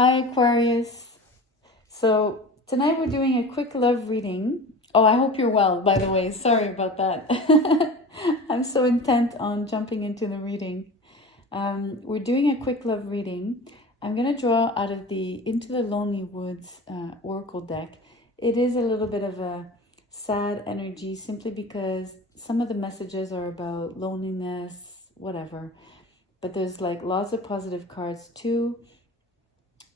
Hi, Aquarius. So tonight we're doing a quick love reading. Oh, I hope you're well, by the way. Sorry about that. I'm so intent on jumping into the reading. We're doing a quick love reading. I'm going to draw out of the Into the Lonely Woods Oracle deck. It is a little bit of a sad energy simply because some of the messages are about loneliness, whatever. But there's like lots of positive cards too.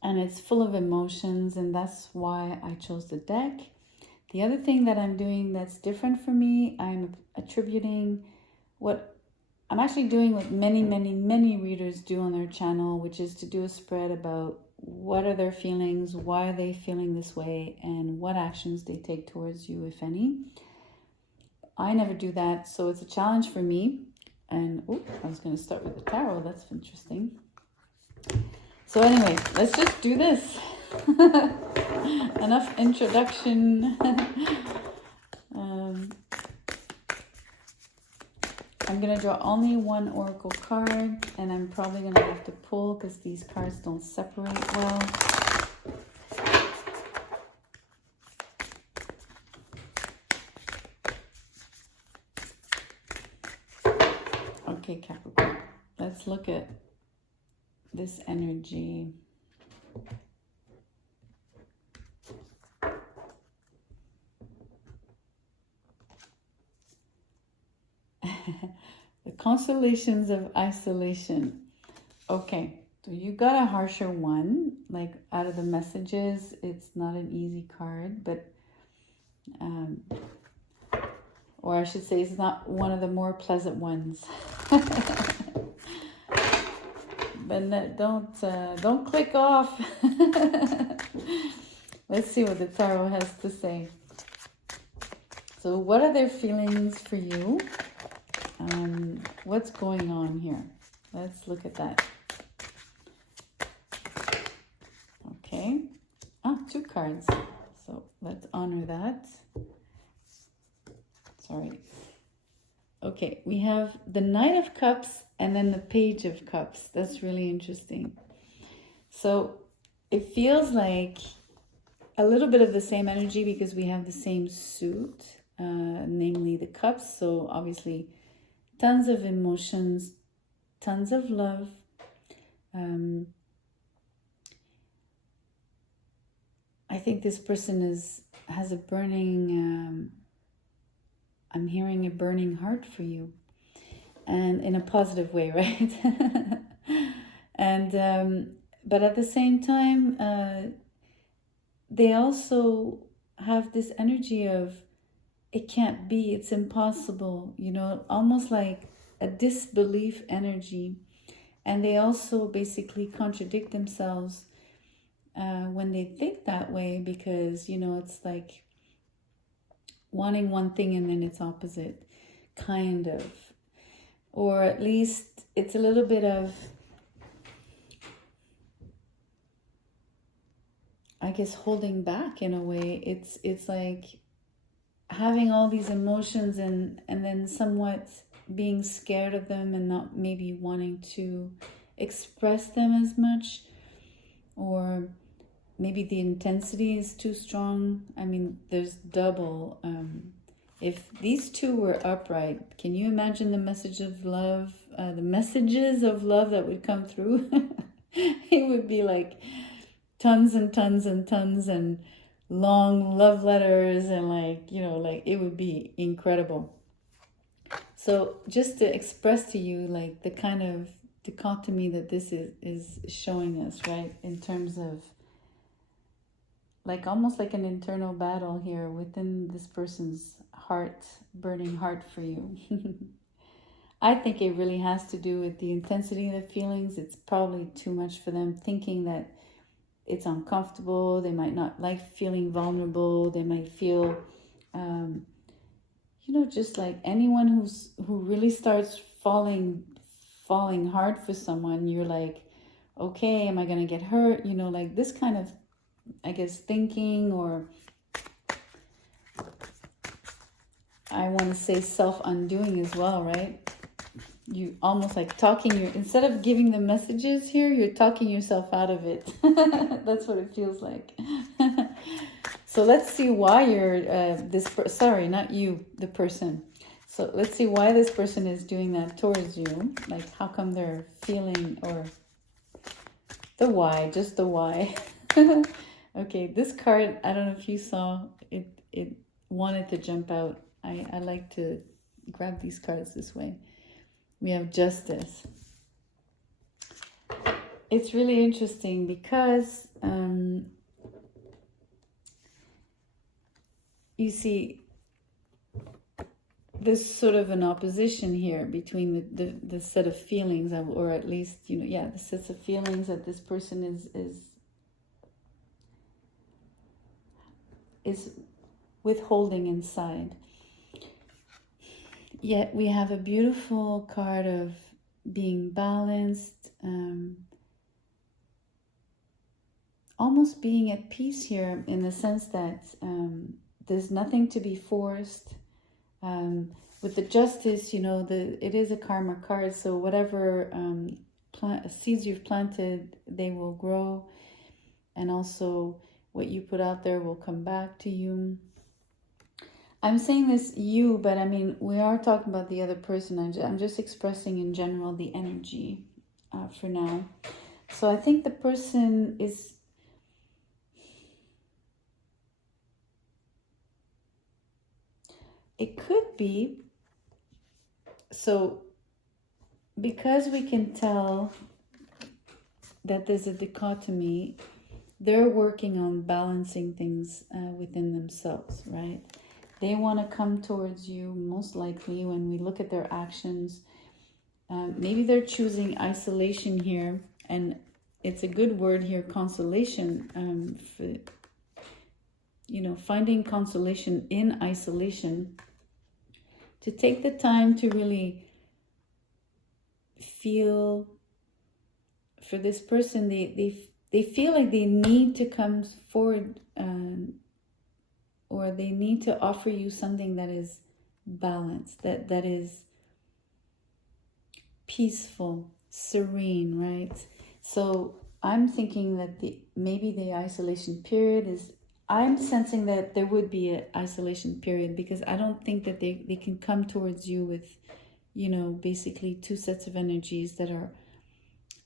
And it's full of emotions, and that's why I chose the deck. The other thing that I'm doing that's different for me, I'm attributing what I'm actually doing what many readers do on their channel, which is to do a spread about what are their feelings, why are they feeling this way, and what actions they take towards you, if any. I never do that, so it's a challenge for me. And I was going to start with the tarot. That's interesting. So anyway, let's just do this. Enough introduction. I'm going to draw only one oracle card, and I'm probably going to have to pull because these cards don't separate well. Okay, Capricorn, let's look at this energy. The consolations of isolation. Okay, so you got a harsher one. Like out of the messages, it's not an easy card, but or I should say it's not one of the more pleasant ones. But don't click off. Let's see what the tarot has to say. So what are their feelings for you? What's going on here? Let's look at that. Okay. Two cards. So let's honor that. Sorry. Okay, we have the Knight of Cups and then the Page of Cups. That's really interesting. So it feels like a little bit of the same energy because we have the same suit, namely the cups. So obviously tons of emotions, tons of love. I think this person has a burning, I'm hearing a burning heart for you, and in a positive way, right? And but at the same time, they also have this energy of it can't be, it's impossible, you know, almost like a disbelief energy. And they also basically contradict themselves when they think that way, because, you know, it's like wanting one thing and then it's opposite, kind of. Or at least it's a little bit of, I guess, holding back in a way. It's like having all these emotions and then somewhat being scared of them and not maybe wanting to express them as much, or maybe the intensity is too strong. I mean, there's double. If these two were upright, can you imagine the message of love, the messages of love that would come through? It would be like tons and tons and tons and long love letters, and like, you know, like it would be incredible. So just to express to you like the kind of dichotomy that this is showing us, right, in terms of like almost like an internal battle here within this person's heart, burning heart for you. I think it really has to do with the intensity of the feelings. It's probably too much for them, thinking that it's uncomfortable. They might not like feeling vulnerable. They might feel, you know, just like anyone who really starts falling hard for someone, you're like, okay, am I gonna get hurt? You know, like this kind of, I guess, thinking, or I want to say self-undoing as well, right? you almost like talking your, instead of giving the messages here, you're talking yourself out of it. That's what it feels like. So let's see why you're sorry, not you, the person. So let's see why this person is doing that towards you. Like, how come they're feeling, or the why, just the why. Okay, this card, I don't know if you saw it, it wanted to jump out. I like to grab these cards this way. We have Justice. It's really interesting because you see there's sort of an opposition here between the set of feelings, or at least, you know, yeah, the sets of feelings that this person is withholding inside. Yet we have a beautiful card of being balanced, almost being at peace here, in the sense that there's nothing to be forced. With the Justice, you know, it is a karma card, so whatever seeds you've planted, they will grow, and also what you put out there will come back to you. I'm saying this you, but I mean, we are talking about the other person. I'm just expressing in general the energy for now. So I think the person is... It could be, so because we can tell that there's a dichotomy, they're working on balancing things within themselves, right? They want to come towards you, most likely, when we look at their actions. Maybe they're choosing isolation here, and it's a good word here, consolation, for, you know, finding consolation in isolation, to take the time to really feel. For this person, they feel like they need to come forward, or they need to offer you something that is balanced, that is peaceful, serene, right? So I'm thinking that maybe the isolation period is... I'm sensing that there would be an isolation period, because I don't think that they can come towards you with, you know, basically two sets of energies that are,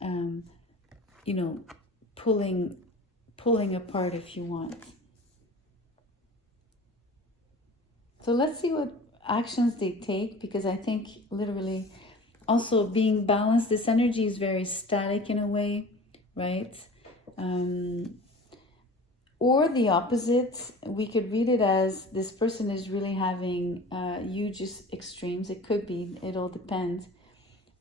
you know, pulling apart, if you want. So let's see what actions they take, because I think literally also being balanced, this energy is very static in a way, right? Or the opposite, we could read it as this person is really having huge extremes. It could be, it all depends.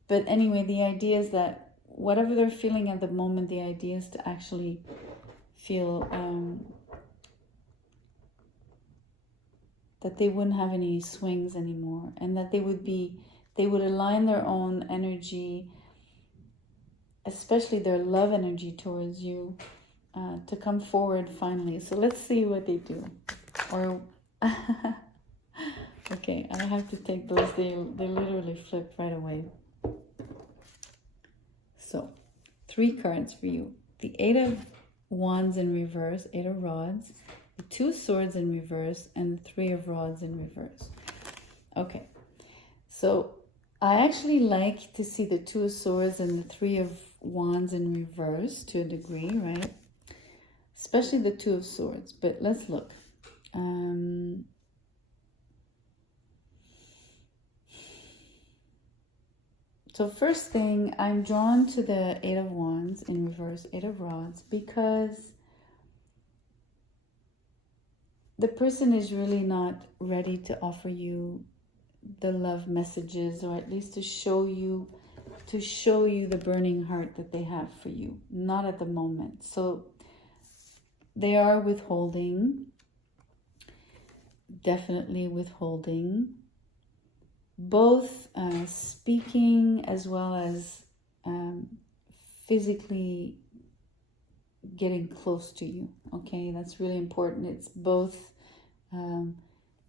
But anyway, the idea is that whatever they're feeling at the moment, the idea is to actually feel that they wouldn't have any swings anymore, and that they would align their own energy, especially their love energy towards you, to come forward finally. So let's see what they do. Or okay, I have to take those. They literally flip right away. So 3 cards for you: the 8 of Wands in reverse, 8 of Rods, the 2 Swords in reverse, and the 3 of Rods in reverse. Okay, so I actually like to see the 2 of Swords and the 3 of Wands in reverse to a degree, right? Especially the 2 of Swords. But let's look. So first thing, I'm drawn to the 8 of Wands in reverse, 8 of Rods, because the person is really not ready to offer you the love messages, or at least to show you the burning heart that they have for you. Not at the moment. So they are withholding, definitely withholding, both speaking as well as physically getting close to you. Okay, that's really important. It's both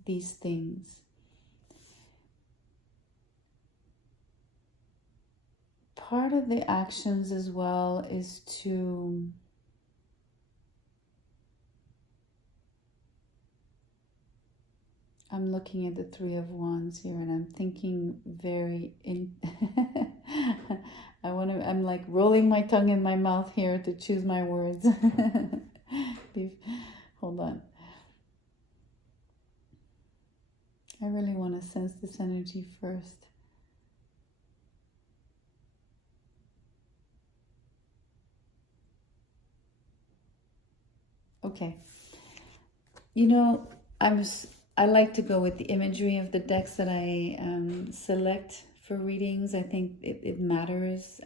these things. part of the actions as well is to I'm looking at the Three of Wands here, and I'm thinking very in I'm like rolling my tongue in my mouth here to choose my words. Hold on. I really want to sense this energy first. Okay. You know, I like to go with the imagery of the decks that I select for readings. I think it matters.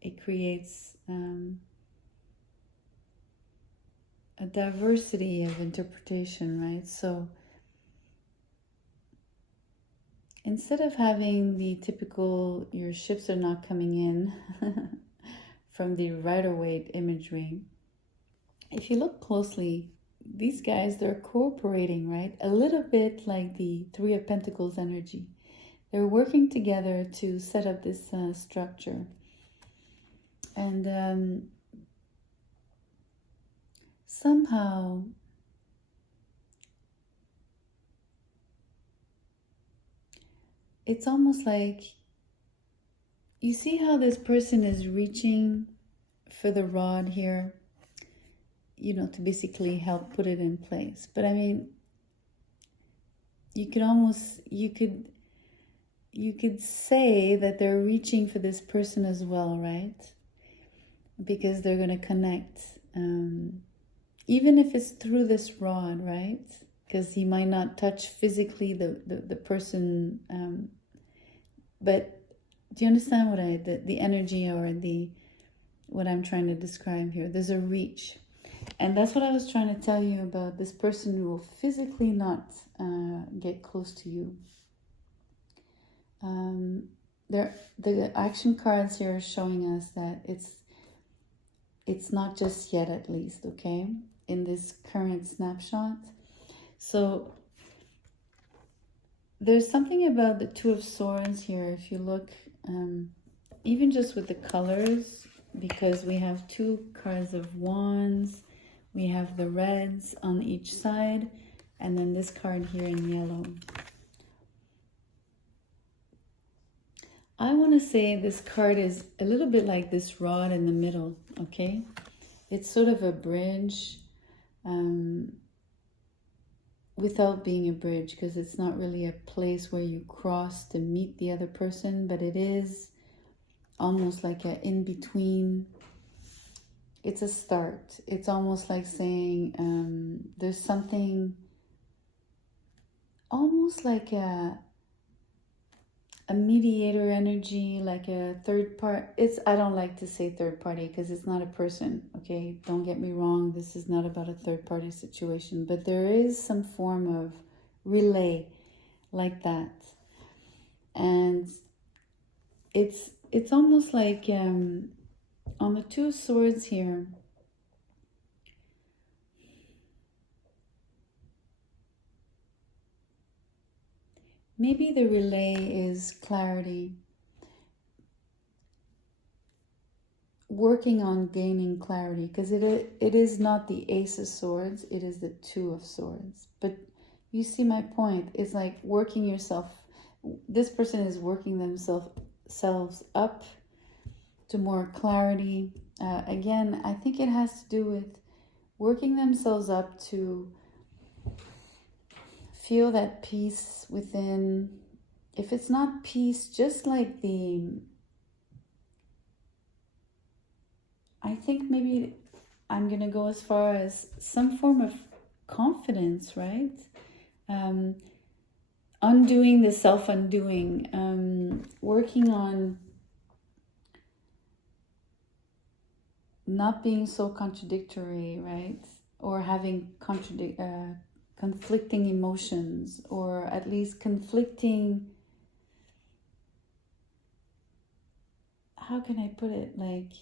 It creates a diversity of interpretation, right? So instead of having the typical your ships are not coming in from the Rider-Waite imagery, if you look closely, these guys, they're cooperating, right? A little bit like the Three of Pentacles energy. They're working together to set up this structure. And somehow it's almost like, you see how this person is reaching for the rod here, you know, to basically help put it in place. But I mean, you could say that they're reaching for this person as well, right? Because they're going to connect, even if it's through this rod, right? Because he might not touch physically the person, but do you understand what the energy or what I'm trying to describe here? There's a reach. And that's what I was trying to tell you about. This person who will physically not get close to you. The action cards here are showing us that it's not just yet, at least, okay? In this current snapshot. So there's something about the Two of Swords here. If you look, even just with the colors, because we have two cards of Wands, we have the reds on each side, and then this card here in yellow. I want to say this card is a little bit like this rod in the middle, okay? It's sort of a bridge, without being a bridge, because it's not really a place where you cross to meet the other person, but it is almost like an in-between. It's a start. It's almost like saying there's something almost like a mediator energy, like a third part. I don't like to say third party because it's not a person, okay? Don't get me wrong. This is not about a third party situation, but there is some form of relay like that. And it's almost like on the Two of Swords here, maybe the relay is clarity, working on gaining clarity, because it is not the Ace of Swords, it is the Two of Swords. But you see my point. It's like working yourself. This person is working themselves up to more clarity. Again, I think it has to do with working themselves up to feel that peace within. If it's not peace, just like I think maybe I'm going to go as far as some form of confidence, right? Undoing the self-undoing, working on not being so contradictory, right? Or having conflicting emotions, or at least conflicting, how can I put it? Like,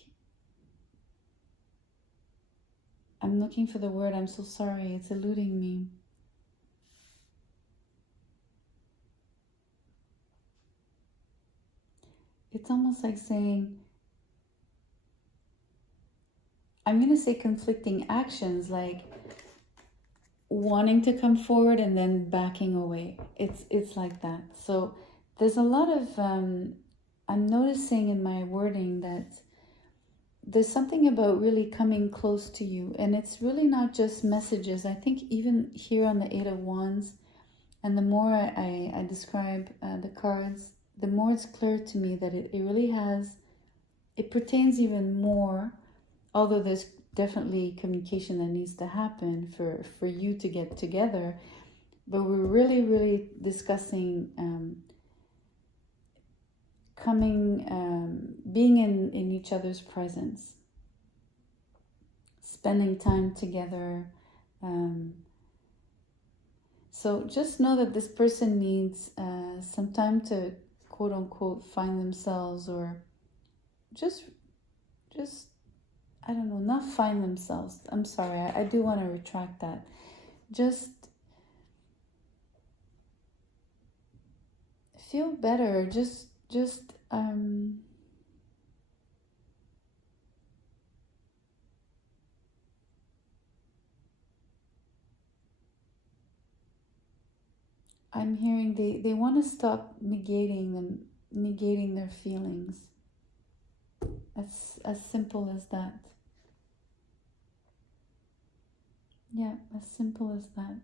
I'm looking for the word. I'm so sorry. It's eluding me. it's almost like saying, I'm going to say conflicting actions, like wanting to come forward and then backing away. It's like that. So there's a lot of I'm noticing in my wording that there's something about really coming close to you, and it's really not just messages. I think even here on the Eight of Wands, and the more I describe the cards, the more it's clear to me that it really has, it pertains even more, although there's definitely communication that needs to happen for you to get together, but we're really discussing being in each other's presence, spending time together. So just know that this person needs some time to quote unquote find themselves, or just I don't know, not find themselves. I'm sorry, I do want to retract that. Just feel better. I'm hearing they want to stop negating their feelings. As simple as that. Yeah, as simple as that.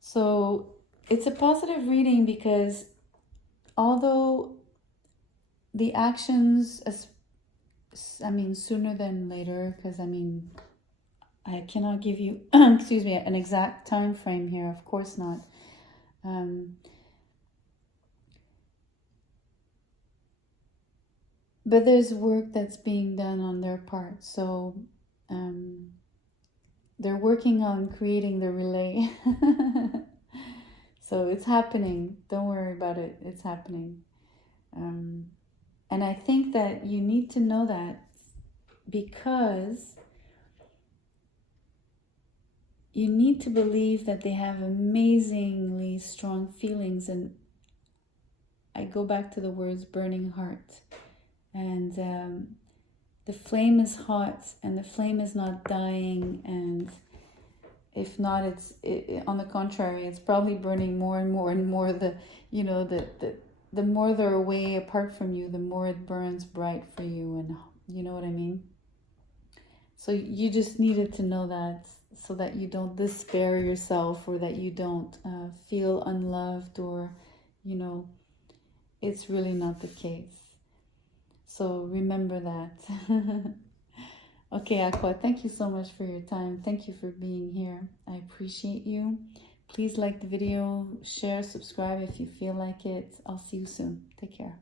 So it's a positive reading because although the actions, sooner than later, because I cannot give you, excuse me, an exact time frame here. Of course not. But there's work that's being done on their part. So they're working on creating the relay. So it's happening. Don't worry about it. It's happening. And I think that you need to know that because you need to believe that they have amazingly strong feelings. And I go back to the words burning heart. And the flame is hot and the flame is not dying. And if not, on the contrary, it's probably burning more and more and more. The more they're away apart from you, the more it burns bright for you. And you know what I mean? So you just needed to know that so that you don't despair yourself, or that you don't feel unloved, or, it's really not the case. So remember that. Okay, Aqua, thank you so much for your time. Thank you for being here. I appreciate you. Please like the video, share, subscribe if you feel like it. I'll see you soon. Take care.